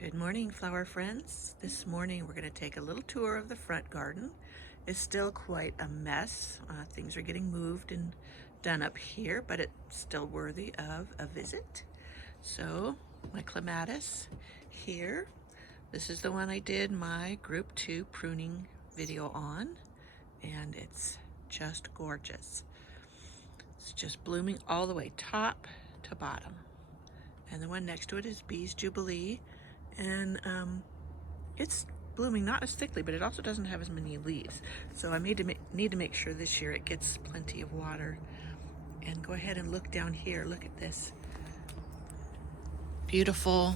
Good morning, flower friends. This morning we're going to take a little tour of the front garden. It's still quite a mess. Things are getting moved and done up here, but it's still worthy of a visit. So my clematis here. This is the one I did my group 2 pruning video on, and it's just gorgeous. It's just blooming all the way top to bottom. And the one next to it is Bee's Jubilee. And it's blooming not as thickly, but it also doesn't have as many leaves. So I need to make sure this year it gets plenty of water. And go ahead and look down here. Look at this beautiful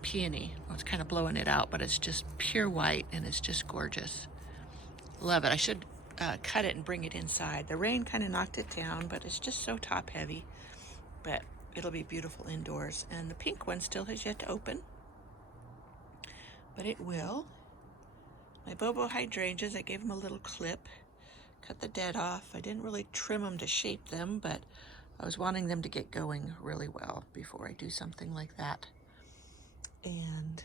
peony. Well, it's kind of blowing it out, but it's just pure white and it's just gorgeous. Love it. I should cut it and bring it inside. The rain kind of knocked it down, but it's just so top heavy. But it'll be beautiful indoors. And the pink one still has yet to open, but it will. My bobo hydrangeas, I gave them a little clip, cut the dead off. I didn't really trim them to shape them, but I was wanting them to get going really well before I do something like that. And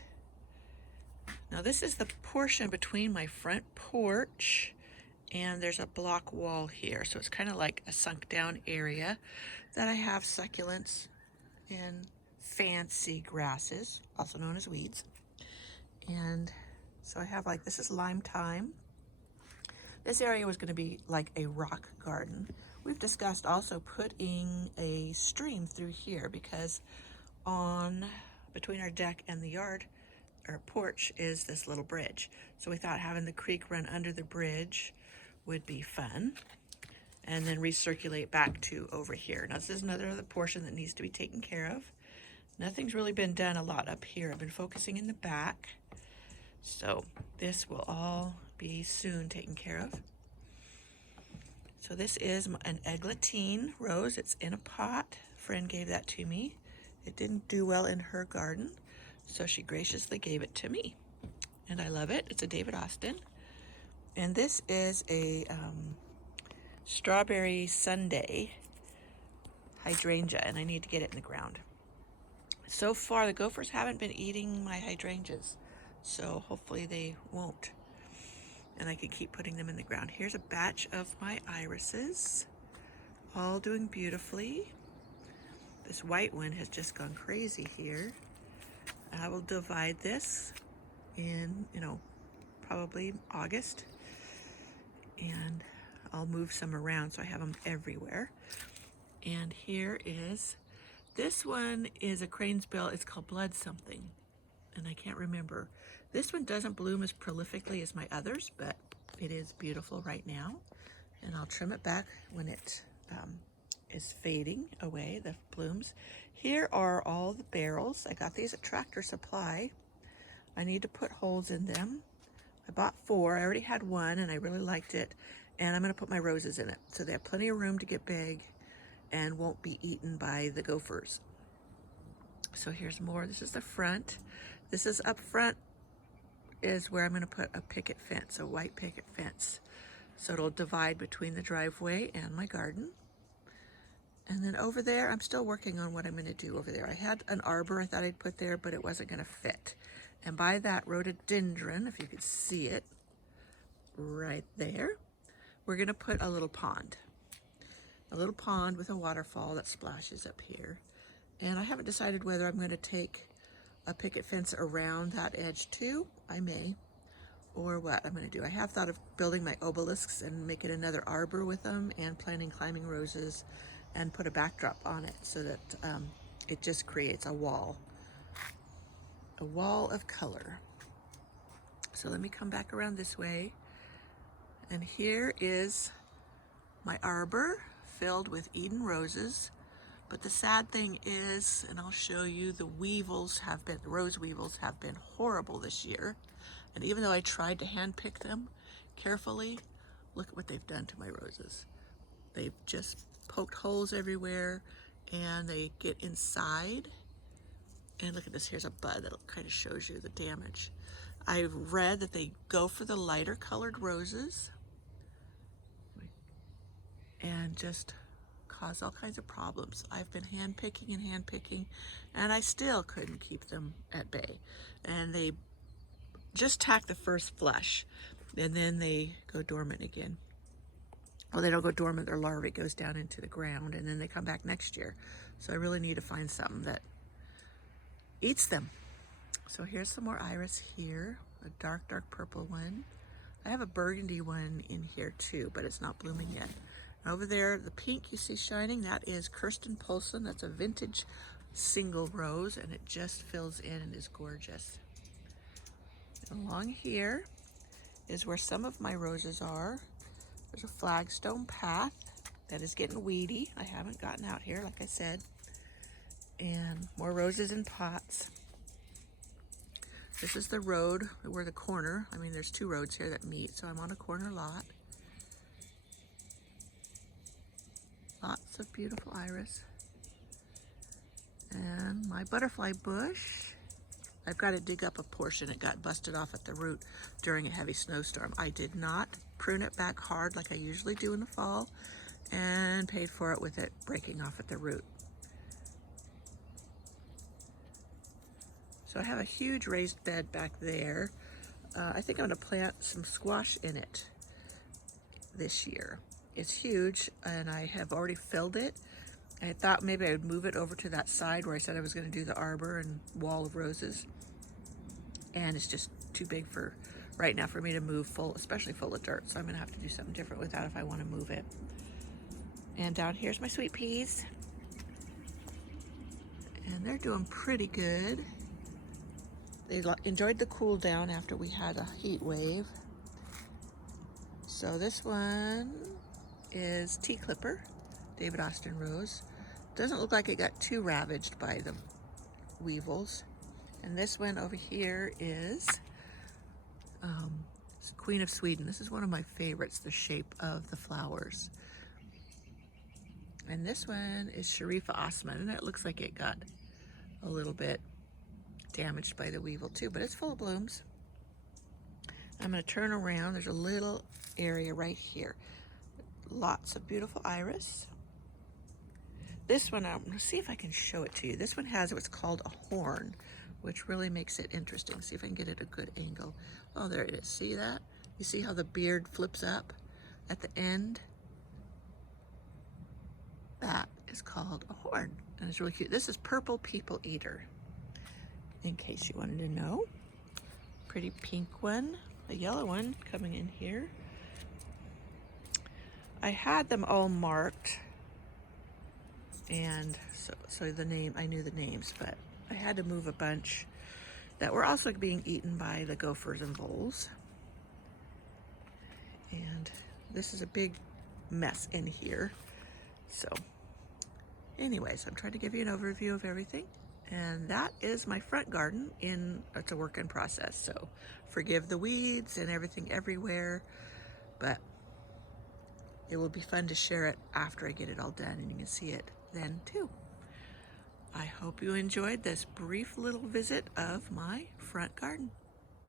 now this is the portion between my front porch and there's a block wall here. So it's kind of like a sunk down area that I have succulents and fancy grasses, also known as weeds. And so I have this is lime thyme. This area was going to be like a rock garden. We've discussed also putting a stream through here because between our deck and the yard, our porch, is this little bridge. So we thought having the creek run under the bridge would be fun, and then recirculate back to over here. Now this is another portion that needs to be taken care of. Nothing's really been done a lot up here. I've been focusing in the back. So this will all be soon taken care of. So this is an eglantine rose. It's in a pot. A friend gave that to me. It didn't do well in her garden, so she graciously gave it to me. And I love it. It's a David Austin. And this is a strawberry sundae hydrangea, and I need to get it in the ground. So far, the gophers haven't been eating my hydrangeas, so hopefully they won't. And I can keep putting them in the ground. Here's a batch of my irises, all doing beautifully. This white one has just gone crazy here. I will divide this in, probably August. And I'll move some around so I have them everywhere. And here is, this one is a crane's bill. It's called Blood something, and I can't remember. This one doesn't bloom as prolifically as my others, but it is beautiful right now. And I'll trim it back when it is fading away, the blooms. Here are all the barrels. I got these at Tractor Supply. I need to put holes in them. I bought 4. I already had one and I really liked it. And I'm going to put my roses in it so they have plenty of room to get big and won't be eaten by the gophers. So here's more. This is the front. This is up front is where I'm going to put a picket fence, a white picket fence. So it'll divide between the driveway and my garden. And then over there, I'm still working on what I'm going to do over there. I had an arbor I thought I'd put there, but it wasn't going to fit. And by that rhododendron, if you could see it right there, we're going to put a little pond. A little pond with a waterfall that splashes up here. And I haven't decided whether I'm going to take a picket fence around that edge too. I may. Or what I'm going to do. I have thought of building my obelisks and making another arbor with them and planting climbing roses and put a backdrop on it so that it just creates a wall of color. So let me come back around this way. And here is my arbor filled with Eden roses. But the sad thing is, and I'll show you, the rose weevils have been horrible this year. And even though I tried to hand pick them carefully, look at what they've done to my roses. They've just poked holes everywhere and they get inside. And look at this, here's a bud that kind of shows you the damage. I've read that they go for the lighter colored roses and just cause all kinds of problems. I've been hand picking, and I still couldn't keep them at bay. And they just tack the first flush, and then they go dormant again. Well, they don't go dormant, their larvae goes down into the ground, and then they come back next year. So I really need to find something that eats them. So here's some more iris here, a dark purple one. I have a burgundy one in here too, but it's not blooming yet. And over there, the pink you see shining, that is Kirsten Poulsen. That's a vintage single rose, and it just fills in and is gorgeous. And along here is where some of my roses are. There's a flagstone path that is getting weedy. I haven't gotten out here, like I said. And more roses in pots. This is the road where the corner, I mean there's two roads here that meet, so I'm on a corner lot. Lots of beautiful iris. And my butterfly bush, I've got to dig up a portion. It got busted off at the root during a heavy snowstorm. I did not prune it back hard like I usually do in the fall, and paid for it with it breaking off at the root. So I have a huge raised bed back there. I think I'm going to plant some squash in it this year. It's huge, and I have already filled it. I thought maybe I would move it over to that side where I said I was going to do the arbor and wall of roses. And it's just too big for right now for me to move full, especially full of dirt. So I'm going to have to do something different with that if I want to move it. And down here's my sweet peas. And they're doing pretty good. They enjoyed the cool down after we had a heat wave. So this one is Tea Clipper, David Austin Rose. Doesn't look like it got too ravaged by the weevils. And this one over here is Queen of Sweden. This is one of my favorites, the shape of the flowers. And this one is Sharifa Osman, and it looks like it got a little bit damaged by the weevil too, but it's full of blooms. I'm going to turn around. There's a little area right here. Lots of beautiful iris. This one, I'm going to see if I can show it to you. This one has what's called a horn, which really makes it interesting. See if I can get it at a good angle. Oh, there it is. See that? You see how the beard flips up at the end? That is called a horn, and it's really cute. This is Purple People Eater, in case you wanted to know. Pretty pink one, a yellow one coming in here. I had them all marked, and so the name, I knew the names, but I had to move a bunch that were also being eaten by the gophers and voles. And this is a big mess in here. So anyways, I'm trying to give you an overview of everything. And that is my front garden. It's a work in process, so forgive the weeds and everything everywhere, but it will be fun to share it after I get it all done, and you can see it then too. I hope you enjoyed this brief little visit of my front garden.